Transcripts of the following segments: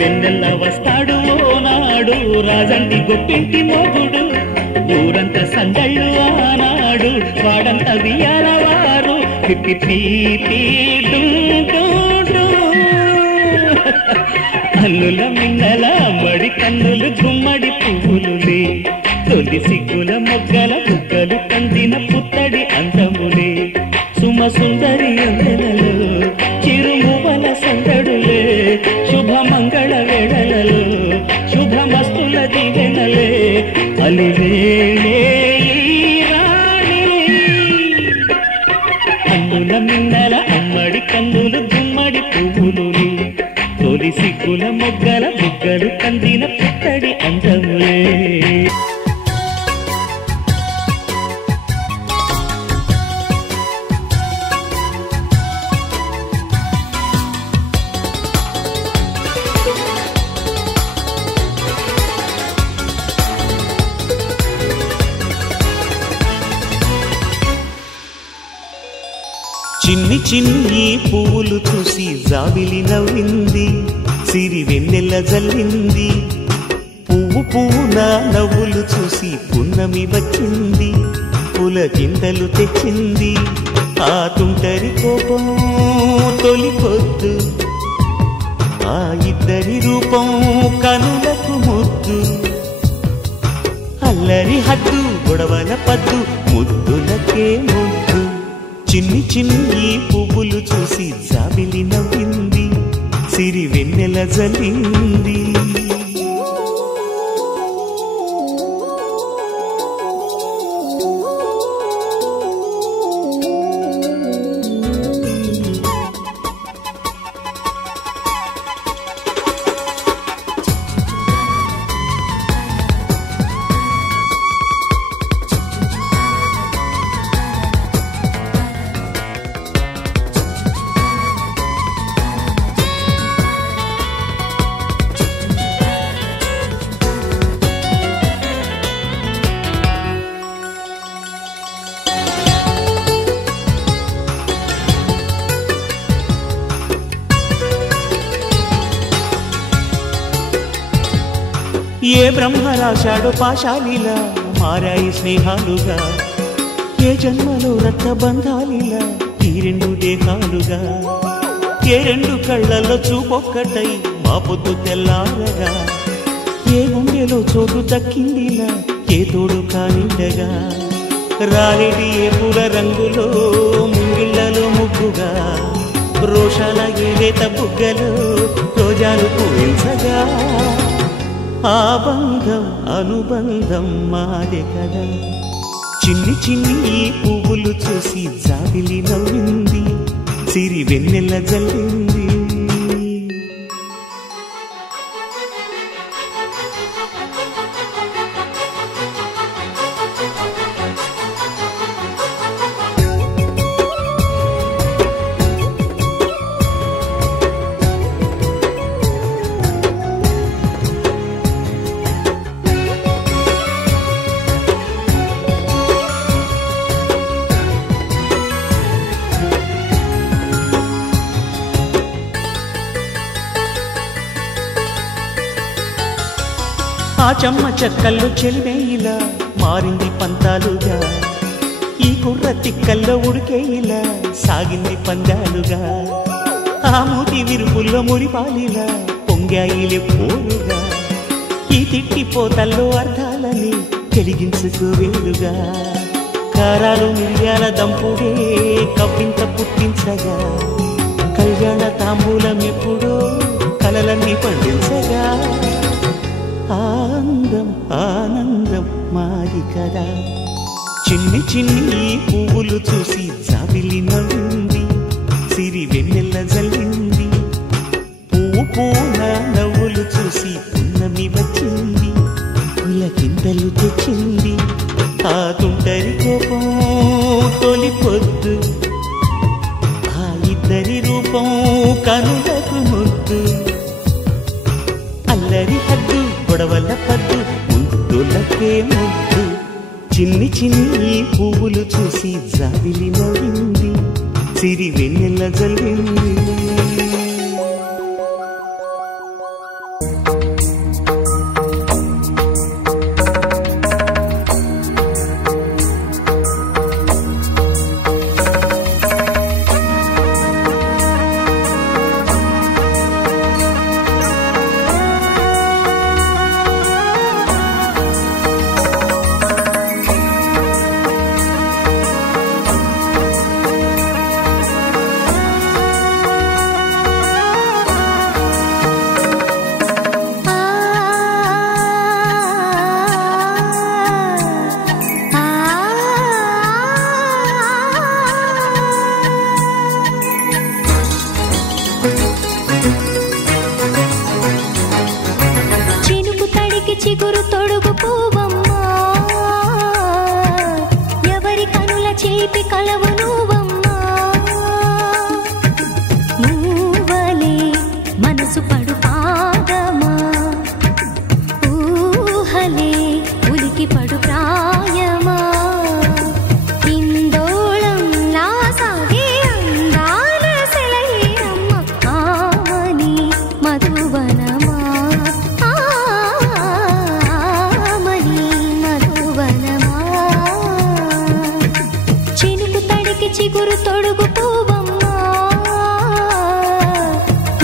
వెన్నెల వస్తాడు నాడు రాజంటి గొప్పింటి మొగుడు ఊరంతా సందళ్ళు ఆనాడు వాడంతా వియాలవారు అల్లుల మిన్నల మడి కన్నులు గుమ్మడి పువ్వులులే తొలి సిగ్గుల మొగ్గల బుగ్గలు కందిన పుత్తడి అందములే సుమ సుందరి అందెలలో చిరుమువల సందడులే శుభమంగళ వేళలలో శుభమస్తుల దీవెనలే అలివేళే అన్నుల మిన్నల అమ్మడి కన్నులు గుమ్మడి పువ్వులులే తొలి సిగ్గుల మొగ్గల బుగ్గలు కందిన పుత్తడి అందములే చిన్ని చిన్ని పువ్వులు చూసి జాబిలి నవ్వింది సిరి వెన్నెల జల్లింది పువ్వు పువ్వున నవ్వులు చూసి పున్నమి వచ్చింది పులకింతలు తెచ్చింది ఆ తుంటరి కోపం తొలి పొద్దు ఆ ఇద్దరి రూపం కనులకు ముద్దు అల్లరి హద్దు గొడవల పద్దు ముద్దులకే ముద్దు చిన్ని చిన్ని పువ్వులు చూసి జాబిలి నవ్వింది సిరి వెన్నెల జల్లింది ఏ బ్రహ్మ రాశాడో పాశాలిలా మారాయి స్నేహాలుగా ఏ జన్మలో రక్త బంధాలిలా ఈ రెండు దేహాలుగా ఏ రెండు కళ్ళల్లో చూపొక్కటై మా పొద్దు తెల్లారగా ఏ గుండెలో చోటు దక్కిందిలా ఏ తోడు కానిండగా రాలిడి ఏ పూల రంగులో ముంగిళ్లలో ముగ్గుగా రోషాల ఏలేత బుగ్గలో రోజాలు పూయించగా ఆ బంధం అనుబంధం మాదే కదా చిన్ని చిన్ని పువ్వులు చూసి జాబిలి నవ్వింది సిరి వెన్నెల జల్లింది ఆ చెమ్మ చెక్కల్లో చెలివేయిలా మారింది పంతాలుగా ఈ కుర్ర తిక్కల్లో ఉడికేయిలా సాగింది పందాలుగా ఆ మూతి విరుపుల్లో మురిపాలిలా పొంగాయిలే పోరుగా ఈ తిట్టిపోతల్లో అర్థాలని కలిగించుకోవేలుగా కారాలు మిరియాల దంపుడే కవ్వింత పుట్టించగా కళ్యాణ తాంబూలం ఎప్పుడో కలలన్నీ పండించగా ఆనందం ఆనందం మాది కదా చిన్ని చిన్ని పువ్వులు చూసి జాబిలి నవ్వింది సిరి వెన్నెల జల్లింది పువ్వు పూన నవ్వులు చూసి పున్నమి వచ్చింది పులకింతలు తెచ్చింది ఆ తుంటరి కోపం తొలి పొద్దు ఆ ఇద్దరి రూపం కనులకు ముద్దు అల్లరి హద్దు గొడవల పద్దు ముద్దులకే ముద్దు చిన్ని చిన్ని పువ్వులు చూసి జాబిలి నవ్వింది సిరి వెన్నెల జల్లింది చిగురు తొడుగు పువ్వమ్మా ఎవరి కనుల చేపి కలవు నువ్వమ్మా నువ్వలే మనసు పడు పాదమా ఊహలే ఉలికి పడు ప్రాయమా ఇందోళం లాసాగే అందాల సెలయేరమ్మ ఆమని మధువనమా ఆమని మధువనమా చినుకు తడికి చిగురు తొడుగు పువ్వమ్మా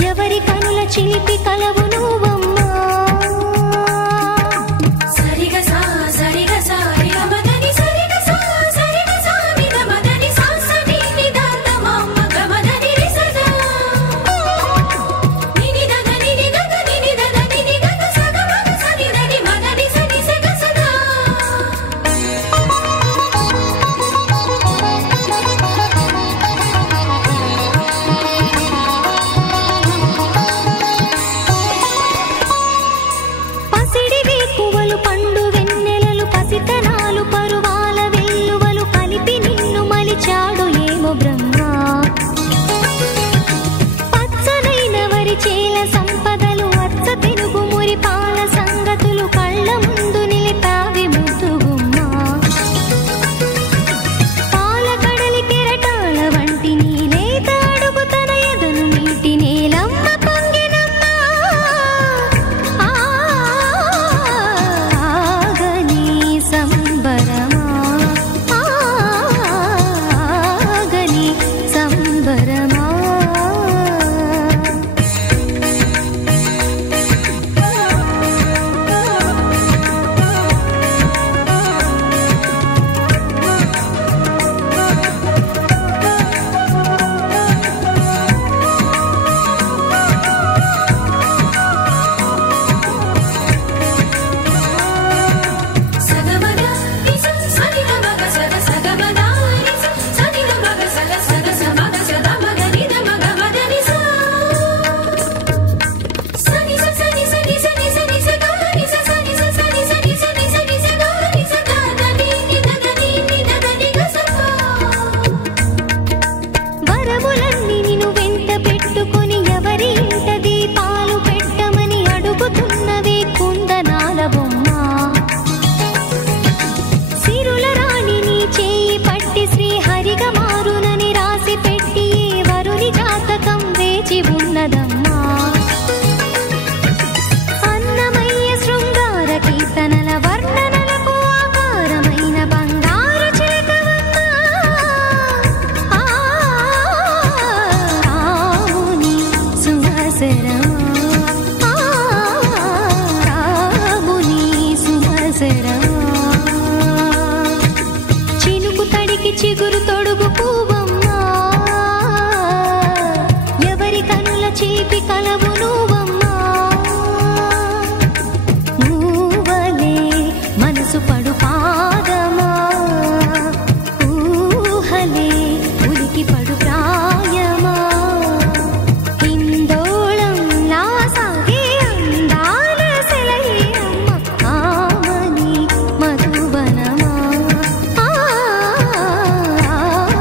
ఎవరి కనుల చిలిపి కలవు నువ్వమ్మా పసిడివి పువ్వులు పండు వెన్నెలలు పసితనాలు పరువాల వెల్లువలు కలిపి నిన్ను మలిచాడు ఏమో బ్రహ్మ పచ్చనైన వరి చేల సంపదలు అచ్చ తెలుగు మురిపాల సంగతులు కళ్ళ ముందు నిలిపావి ముద్దుగుమ్మ పాల కడలి కెరటాల వంటి నీలేత అడుగు తన ఎదను నీటి నేలమ్మ పొంగినమ్మ ఆగని సంబరమా ఆగని సంబరమా వరములన్నీ నిన్ను వెంట పెట్టుకొని ఎవరి ఇంట దీపాలు పెట్టమని అడుగుతున్నవే కుందనాల బొమ్మ సిరుల రాణి నీ చేయి పట్టి శ్రీహరిగా మారునని రాసి పెట్టి ఏ వరుని జాతకం వేచి ఉన్నదమ్మా అన్నమయ్య శృంగార కీర్తనల వర్ణనలకు ఆకారమైన బంగారు చిలకవమ్మ రాముని సుమసరమా రాముని సుమసరమా చినుకు తడికి చిగురు తొడుగు పువ్వమ్మా ఎవరి కనుల చేపి కలవు నువ్వమ్మా నువ్వలే మనసు పడు పాదమా ఊహలే ఉలికి పడు ప్రాయమా ఇందోళం లాసాగే అందాల సెలయేరమ్మ ఆమని మధువనమా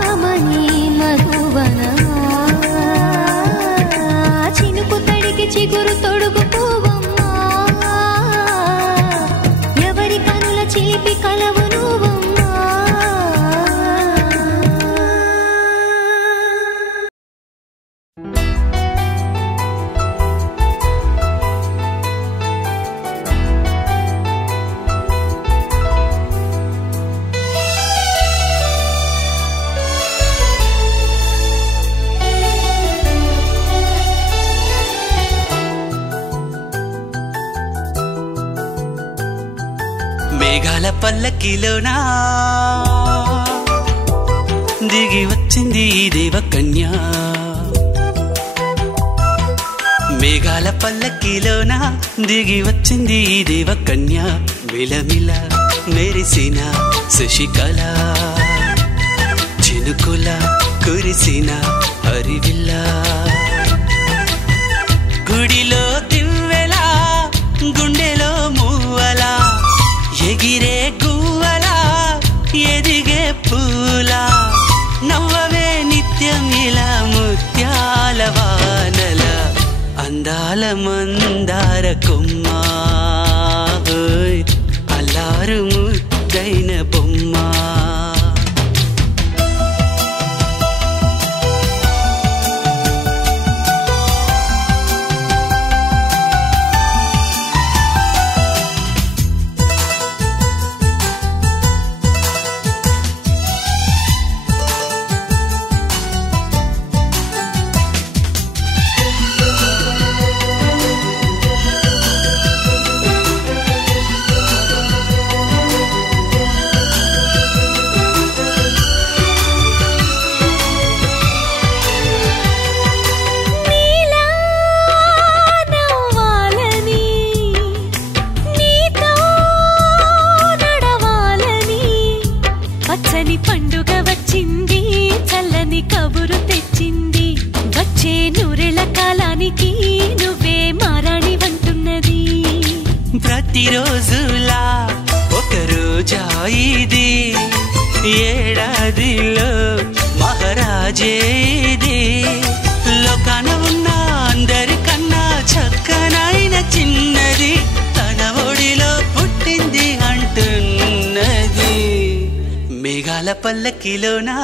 ఆమని మధువనమా చినుకు తడికి చిగురు తొడుగు పువ్వమ్మా ఎవరి కనుల చిలిపి కలవు నువ్వమ్మా మేఘాల పల్లకిలోనా దిగి వచ్చింది ఈ దేవకన్య మేఘాల పల్లకిలోన దిగి వచ్చింది ఈ దేవకన్య మిలమిల మెరిసిన శశికళ చినుకుల కురిసిన హరివిల్ల గుడిలో దివ్వెలా గుండెలో మూవల మందార కొమ్మ అల్లారు ముద్దైన బొమ్మ పండుగ వచ్చింది చల్లని కబురు తెచ్చింది వచ్చే నూరెల కాలానికి నువ్వే మారాణి వంటున్నది ప్రతిరోజులా ఒక రోజా ఇది ఏడాదిలో మహారాజే ఇది లోకాన ఉన్న అందరికన్నా చక్కనైన చిన్నది తన ఒడిలో పుట్టింది అంటున్నది మేఘాల పల్లకిలోనా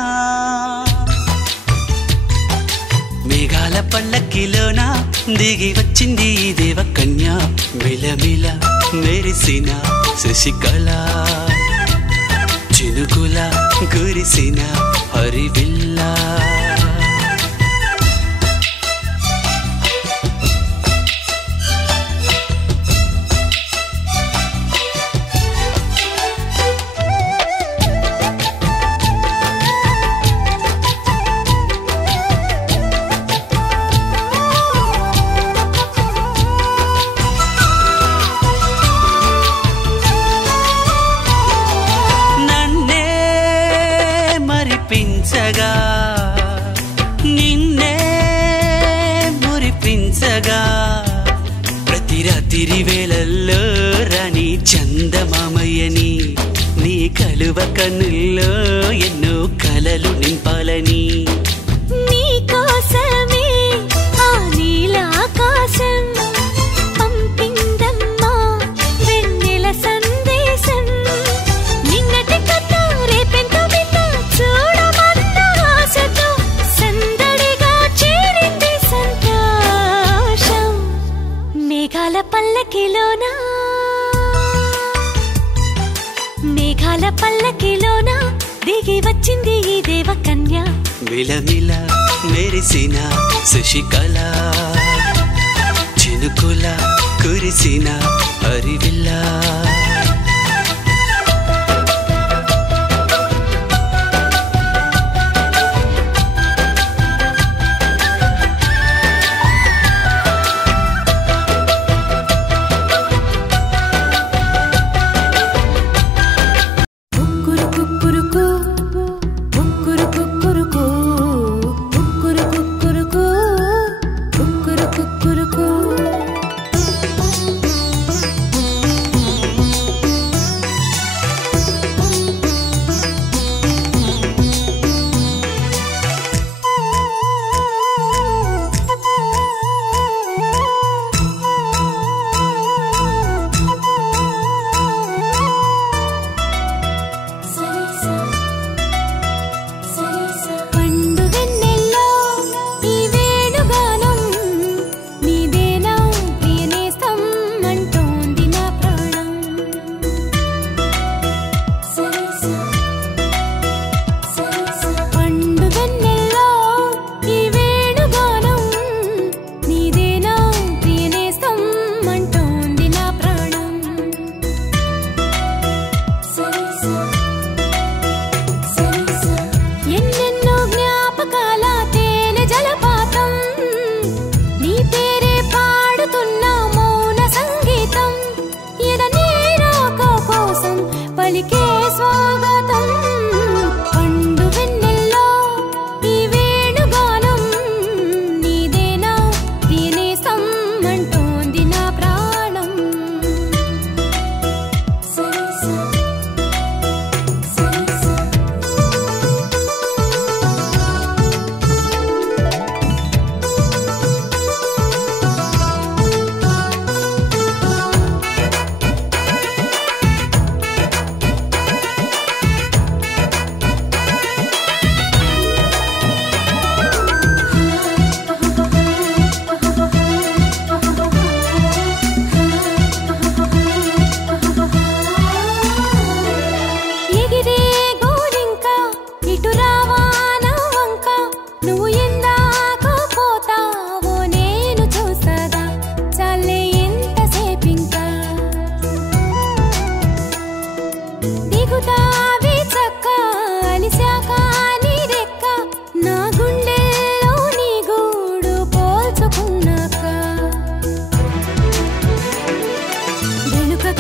దిగి వచ్చింది దేవకన్య మిలమిల మెరిసిన శశికళ చినుకుల కురిసిన హరివిల్లా నిన్నే మురిపించగా ప్రతి రాత్రి వేళల్లో రాణి చందమామయ్యని నీ కలువ కన్నుల్లో ఎన్నో కలలు నింపాలని నీ కోసమే ఆ నీలాకాశం పంపిందమ్మా వెన్నెల సందేశం నిన్నటి కథ రేపెంత వింత చూడమన్న ఆశతో సందడిగా చేరింది సంతోషం మేఘాల పల్లకిలోనా దిగి వచ్చింది ఈ దేవకన్య మిలమిల మెరిసిన శశికళ చినుకుల కురిసిన హరివిల్లా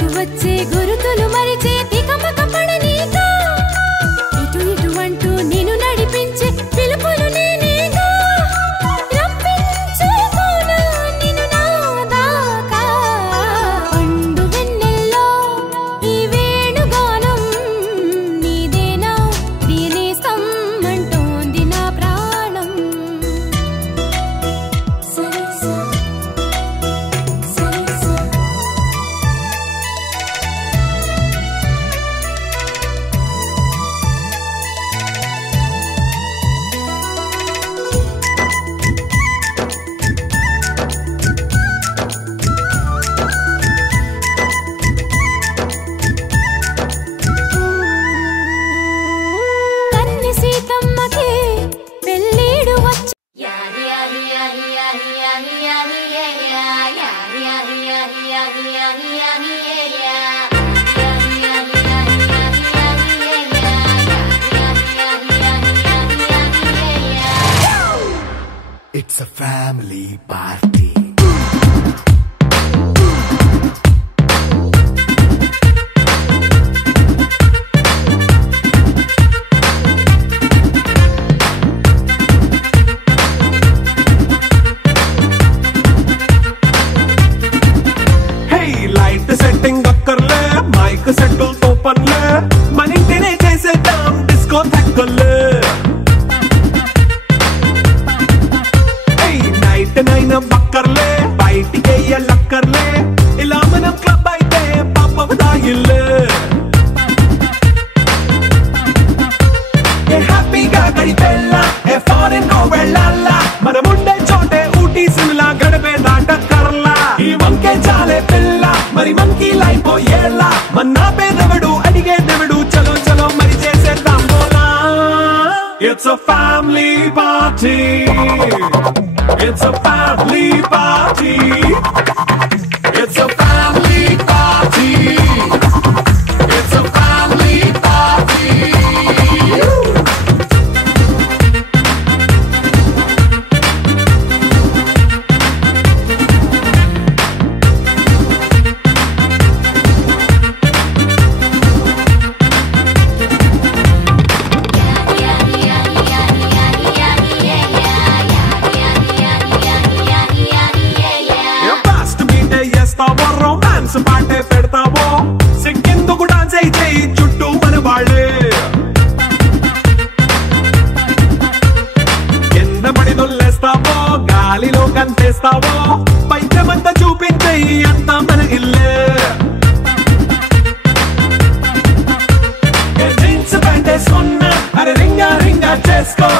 అటు వచ్చే గురుతులు మరిచే తికమక పడనీగా ఇటు ఇటు అంటూ నిన్ను నడిపించే పిలుపులు నేనేగా రప్పించుకోనా నిన్ను నా దాకా పండు వెన్నెల్లో ఈ వేణుగానం నీదేనా ప్రియనేస్తం అంటోంది నా ప్రాణం సరిసా సరిసా కన్ని సీతమ్మకే పెళ్ళీడు వచ్చి It's a family party. Hey, light setting akkarle, mic settle to panle, manintine chesedam disco thakkale. నైన బక్కర్లే బయటికి లక్కర్లే ఇలా మనం క్లబ్ అయితే పాపం దాయిల్లే ఏ హ్యాపీగా గడిపెల్లా ఏ ఫారెన్ నో వెళ్ళాలా మనముండే చోటే ఊటీ సిమ్లా గడిపే దాటక్కర్లా ఈ వంకే చాలే పిల్ల మరి మంకీ లైఫ్ ఏళ్ళ మన్నా పేదవడు అడిగే దేవుడు చలో చలో మరి చేసేద్దాం బోలా It's a family party. It's a family party. It's a family party. It's a family party. Romance పాటే పెడతావో సిగ్గెందుకు డాన్స్ అయితే చుట్టూ మన వాళ్ళే కింద పడి దొల్లేస్తావో గాలిలో కంతేస్తావో పైద్యమంతా చూపించే అంతా మన ఇల్లే జీన్స్ ప్యాంట్ వేసుకున్నా అరే రింగా రింగా చేసుకో